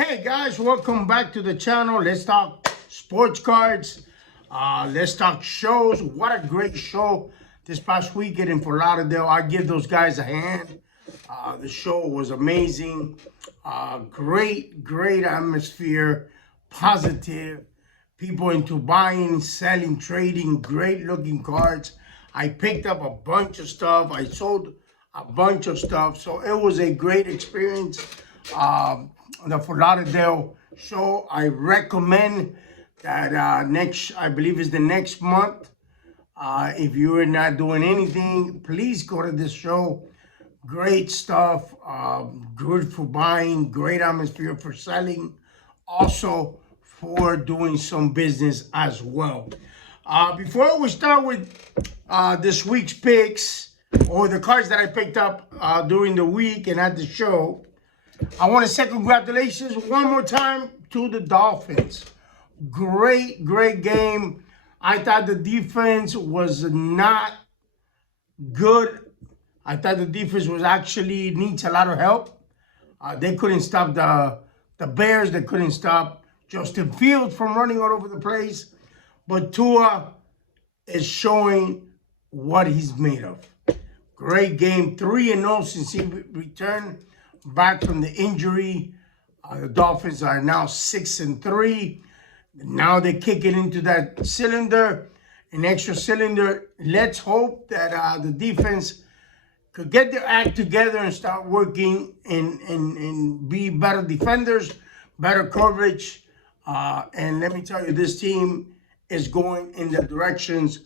Hey guys, welcome back to the channel. Let's talk sports cards. Let's talk shows. What a great show this past weekend in Fort Lauderdale. I give those guys a hand. The show was amazing. Great atmosphere. Positive. People into buying, selling, trading. Great looking cards. I picked up a bunch of stuff. I sold a bunch of stuff. So it was a great experience. The Fort Lauderdale show. I recommend that I believe is the next month. If you are not doing anything, please go to this show. Great stuff. Good for buying. Great atmosphere for selling. Also for doing some business as well. Before we start with this week's picks or the cards that I picked up during the week and at the show, I want to say congratulations one more time to the Dolphins. Great game. I thought the defense was not good. I thought the defense was actually needs a lot of help. They couldn't stop the Bears. They couldn't stop Justin Fields from running all over the place. But Tua is showing what he's made of. Great game. 3-0 since he returned back from the injury. The Dolphins are now 6-3. Now they're kicking into that cylinder, an extra cylinder. Let's hope that the defense could get their act together and start working and be better defenders, better coverage. And let me tell you, this team is going in the directions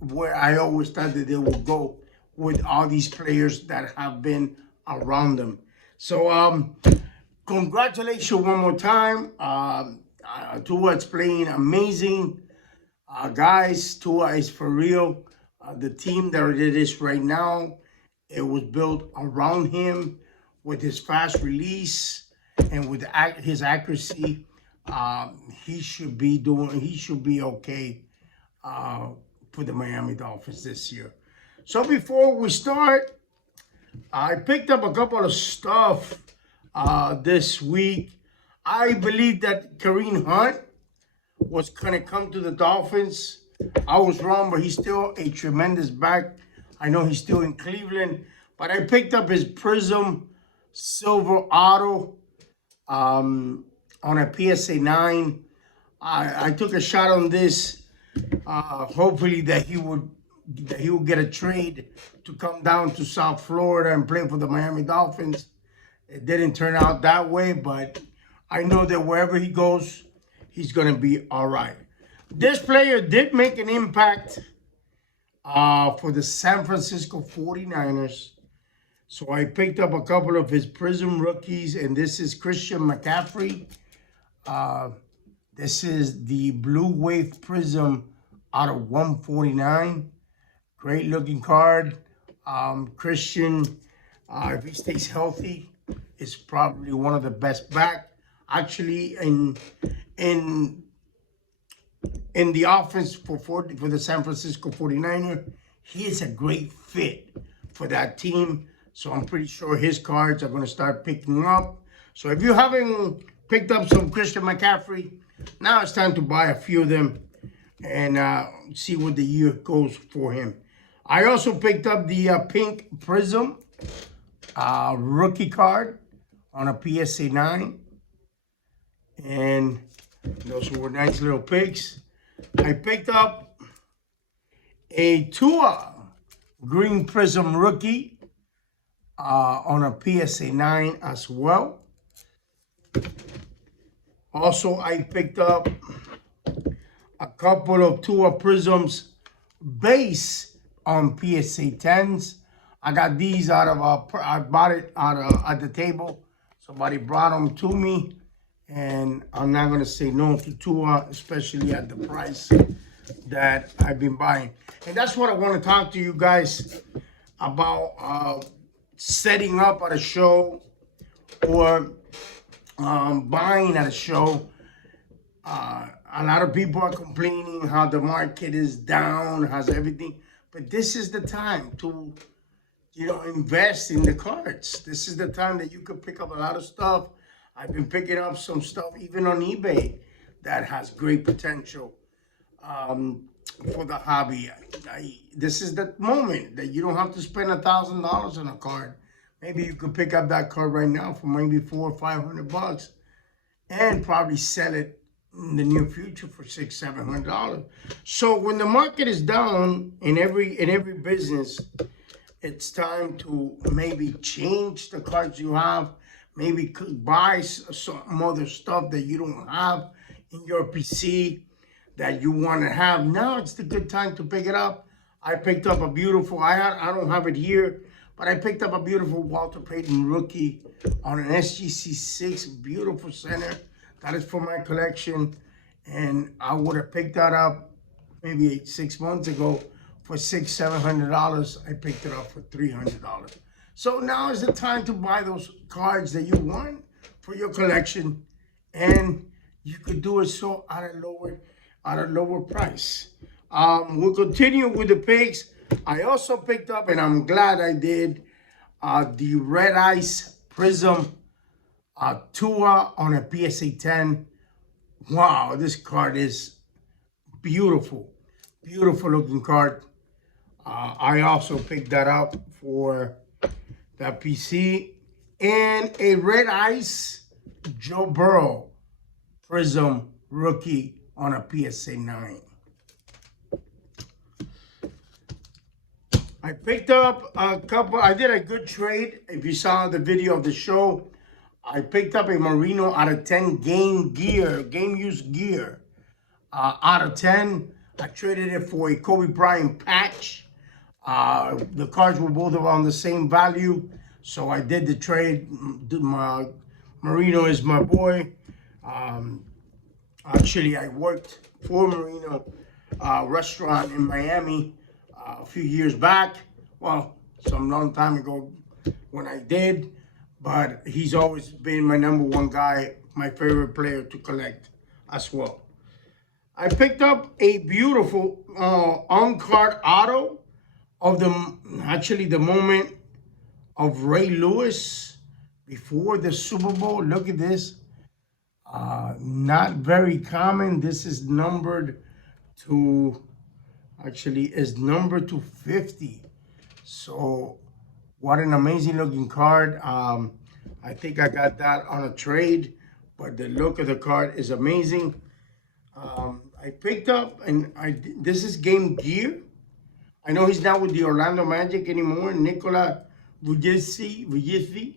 where I always thought that they would go with all these players that have been around them. So, congratulations one more time. Tua is playing amazing. Guys, Tua is for real. The team that it is right now, it was built around him with his fast release and with his accuracy. He should be okay for the Miami Dolphins this year. So before we start, I picked up a couple of stuff this week. I believe that Kareem Hunt was going to come to the Dolphins. I was wrong, but he's still a tremendous back. I know he's still in Cleveland, but I picked up his Prism Silver Auto on a PSA 9. I took a shot on this. Hopefully that he will get a trade to come down to South Florida and play for the Miami Dolphins. It didn't turn out that way, but I know that wherever he goes, he's going to be all right. This player did make an impact for the San Francisco 49ers. So I picked up a couple of his Prism rookies, and this is Christian McCaffrey. This is the Blue Wave Prism out of 149. Great looking card. Christian, if he stays healthy, is probably one of the best back. Actually, in the offense for the San Francisco 49er, he is a great fit for that team. So I'm pretty sure his cards are going to start picking up. So if you haven't picked up some Christian McCaffrey, now it's time to buy a few of them and see what the year goes for him. I also picked up the pink Prism rookie card on a PSA 9. And those were nice little picks. I picked up a Tua Green Prism rookie on a PSA 9 as well. Also, I picked up a couple of Tua Prisms base on PSA 10s. I got these out of I bought it at the table. Somebody brought them to me, and I'm not gonna say no to Tua, especially at the price that I've been buying. And that's what I want to talk to you guys about: setting up at a show or buying at a show. A lot of people are complaining how the market is down, how's everything. But this is the time to, invest in the cards. This is the time that you could pick up a lot of stuff. I've been picking up some stuff even on eBay that has great potential um, for the hobby. This is the moment that you don't have to spend $1,000 on a card. Maybe you could pick up that card right now for maybe $400 or $500 and probably sell it in the near future for $600-700. So when the market is down in every business, it's time to maybe change the cards you have. Maybe buy some other stuff that you don't have in your PC that you want to have. Now it's the good time to pick it up. I picked up a beautiful, I don't have it here, but I picked up a beautiful Walter Payton rookie on an SGC6, beautiful center. That is for my collection. And I would have picked that up maybe 6 months ago for $600-700. I picked it up for $300. So now is the time to buy those cards that you want for your collection, and you could do it so at a lower price. We'll continue with the picks. I also picked up, and I'm glad I did, the Red Ice Prism Tua on a PSA 10. Wow, this card is beautiful. Beautiful looking card. I also picked that up for that PC. And a Red Ice Joe Burrow Prism rookie on a PSA 9. I picked up a couple. I did a good trade. If you saw the video of the show, I picked up a Marino out of 10 game use gear. Out of 10, I traded it for a Kobe Bryant patch. The cards were both around the same value, so I did the trade. Marino is my boy. Actually, I worked for Marino restaurant in Miami a few years back. Well, some long time ago when I did, but he's always been my #1 guy, my favorite player to collect as well. I picked up a beautiful on-card auto of the moment of Ray Lewis before the Super Bowl. Look at this. Not very common. This is numbered to, actually is numbered to 50. So what an amazing looking card. I think I got that on a trade, but the look of the card is amazing. I picked up, and this is Game Gear. I know he's not with the Orlando Magic anymore. Nikola Vucevic.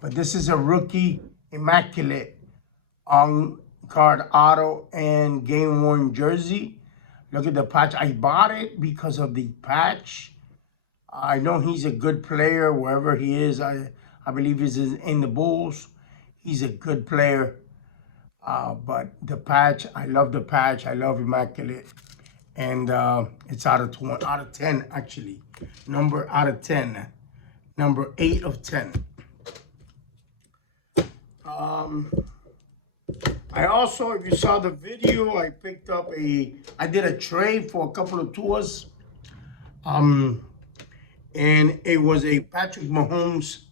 But this is a rookie immaculate on-card auto and game-worn jersey. Look at the patch. I bought it because of the patch. I know he's a good player wherever he is. I believe he's in the Bulls. He's a good player. But the patch, I love the patch. I love immaculate. And it's out of 10 actually. Number out of 10. Number 8 of 10. I also, if you saw the video, I picked up I did a trade for a couple of tours. And it was a Patrick Mahomes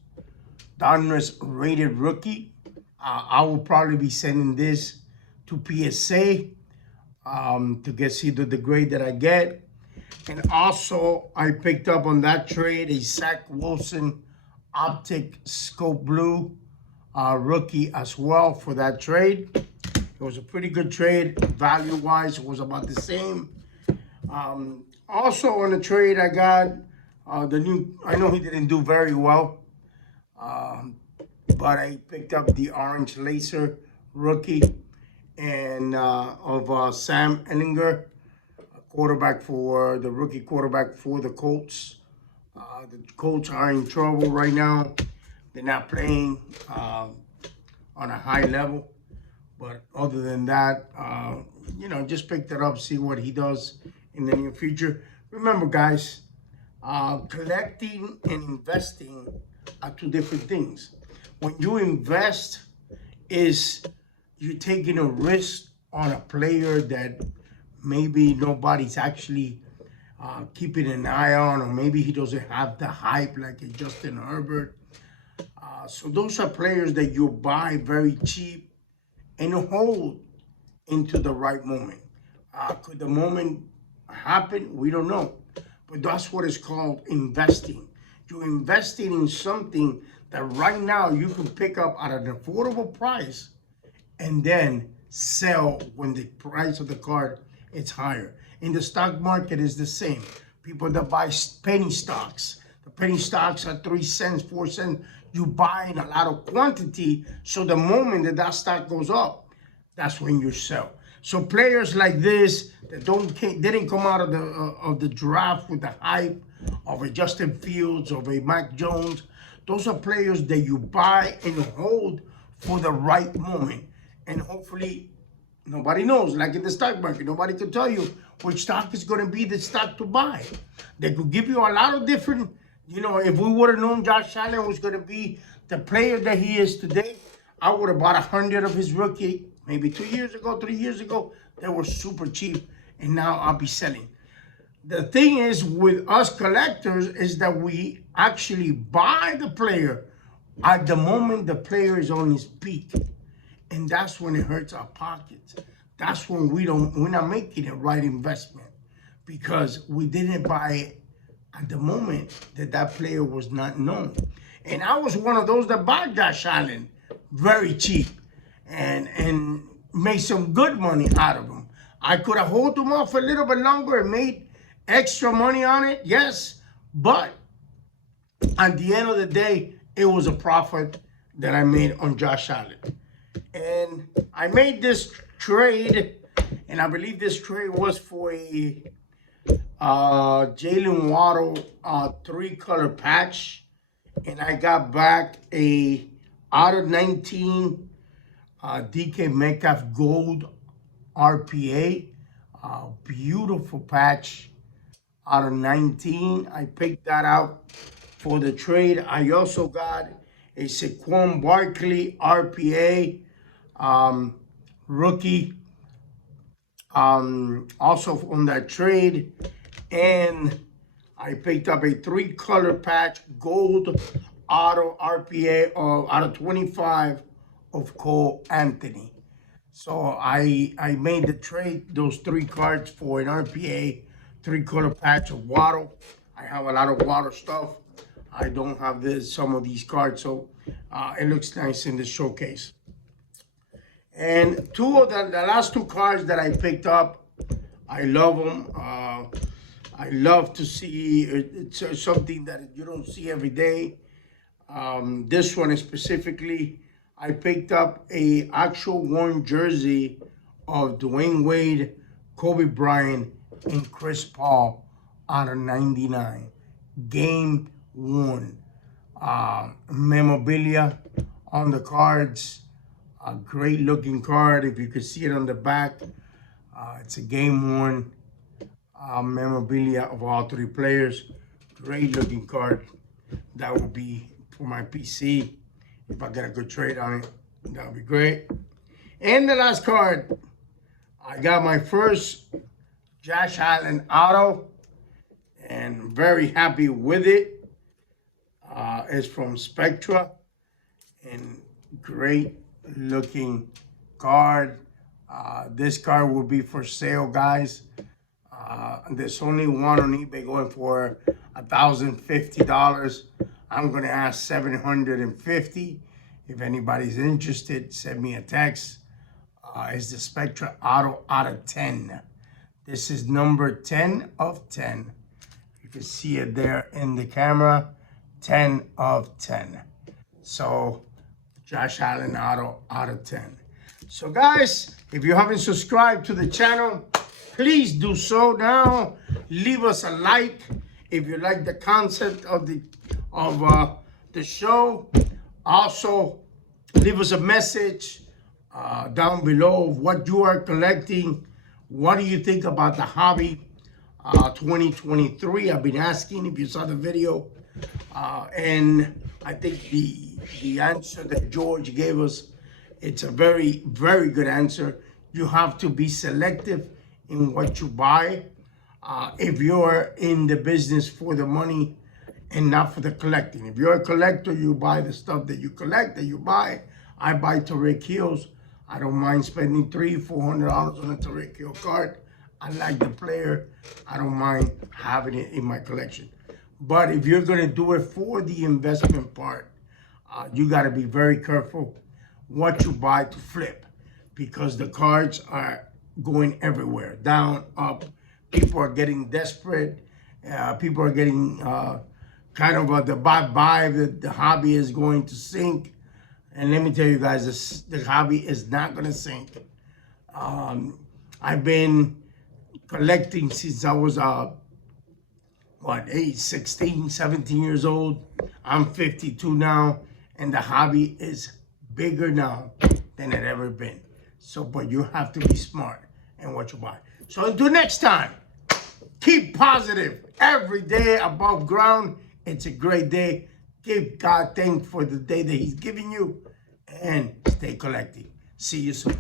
Donruss rated rookie. I will probably be sending this to PSA to see the grade that I get. And also, I picked up on that trade a Zach Wilson Optic Scope Blue rookie as well for that trade. It was a pretty good trade. Value-wise, it was about the same. Also on the trade, I got the new, I know he didn't do very well, but I picked up the Orange Laser rookie and of Sam Ehlinger, the rookie quarterback for the Colts. The Colts are in trouble right now. They're not playing on a high level. But other than that, just picked it up, see what he does in the near future. Remember, guys, collecting and investing are two different things. When you invest, you're taking a risk on a player that maybe nobody's actually keeping an eye on, or maybe he doesn't have the hype like a Justin Herbert. So those are players that you buy very cheap and hold into the right moment. Could the moment happen? We don't know. But that's what is called investing. You're investing in something that right now you can pick up at an affordable price and then sell when the price of the card is higher. In the stock market is the same. People that buy penny stocks. The penny stocks are 3 cents, 4 cents. You buy in a lot of quantity, so the moment that that stock goes up, that's when you sell. So players like this that didn't come out of the draft with the hype of a Justin Fields, of a Mac Jones, those are players that you buy and hold for the right moment. And hopefully nobody knows, like in the stock market, nobody can tell you which stock is going to be the stock to buy. They could give you a lot of different, if we would have known Josh Allen was going to be the player that he is today, I would have bought 100 of his rookie, maybe 2 years ago, 3 years ago. They were super cheap, and now I'll be selling. The thing is with us collectors is that we actually buy the player at the moment the player is on his peak. And that's when it hurts our pockets. That's when we're not making a right investment, because we didn't buy it at the moment that that player was not known. And I was one of those that bought Josh Allen very cheap and made some good money out of him. I could have held him off a little bit longer and made extra money on it, yes, but at the end of the day, it was a profit that I made on Josh Allen. And I made this trade, and I believe this trade was for a Jalen Waddle 3-color patch, and I got back a out of 19 DK Metcalf Gold RPA, beautiful patch out of 19. I picked that out for the trade. I also got a Saquon Barkley RPA rookie also on that trade, and I picked up a 3-color patch gold auto RPA out of 25 of Cole Anthony. So I made the trade, those 3 cards, for an RPA 3-color patch of Waddle. I have a lot of Waddle stuff. I don't have some of these cards, so it looks nice in the showcase. And the last 2 cards that I picked up, I love them. I love to see it's something that you don't see every day. This one specifically, I picked up a actual worn jersey of Dwayne Wade, Kobe Bryant, and Chris Paul out of 99. Game worn. Memorabilia on the cards. A great looking card. If you could see it on the back, it's a game worn memorabilia of all 3 players. Great looking card. That would be for my PC. If I get a good trade on it, that would be great. And the last card, I got my first Josh Allen auto, and very happy with it. It's from Spectra, and great looking card. This card will be for sale, guys. There's only one on eBay going for $1,050. I'm gonna ask $750. If anybody's interested, send me a text. It's the Spectra Auto out of 10. This is number 10 of 10. You can see it there in the camera. 10 of 10. So Josh Allen Auto out of 10. So guys, if you haven't subscribed to the channel, please do so now. Leave us a like if you like the concept of the show. Also, leave us a message down below of what you are collecting. What do you think about the hobby 2023? I've been asking if you saw the video. And I think the answer that George gave us, it's a very, very good answer. You have to be selective in what you buy. If you're in the business for the money, and not for the collecting. If you're a collector, you buy the stuff that you collect, that you buy. I buy Tariq Hills. I don't mind spending $300-400 on a Tariq Hill card. I like the player. I don't mind having it in my collection. But if you're going to do it for the investment part, you got to be very careful what you buy to flip, because the cards are going everywhere, down, up. People are getting desperate. People are getting kind of the bye-bye that the hobby is going to sink. And let me tell you guys, the hobby is not going to sink. I've been collecting since I was, 16, 17 years old. I'm 52 now, and the hobby is bigger now than it ever been. So, but you have to be smart in what you buy. So until next time, keep positive every day above ground. It's a great day. Give God thanks for the day that He's giving you, and stay collecting. See you soon.